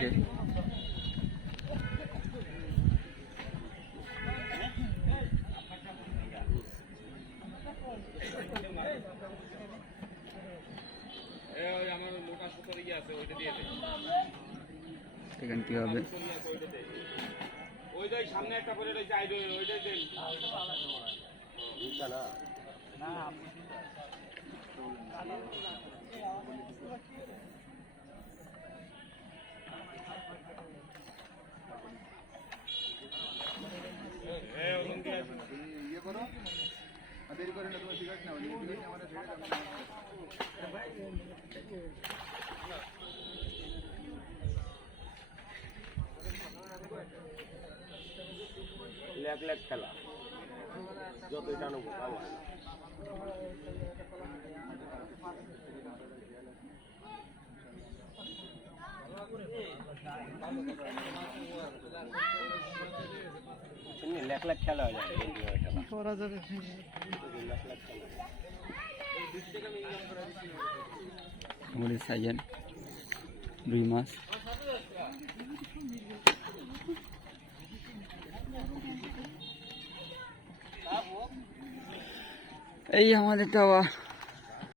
আছে। আমার মোটা সুতো দিকে আছে ওইটা দিয়ে দে। এখানে কি হবে? চলে আছে ওইটা দে ওইটাই সামনে একটা পরে রয়েছে আইডো ওইটাই দেন লেগ লেগ খেলা যতই টানো ভালো লেখ লাখ খেলা হয়ে যাবে। করা যাবে বলে সাইজেন দুই মাস এই আমাদের টাওয়া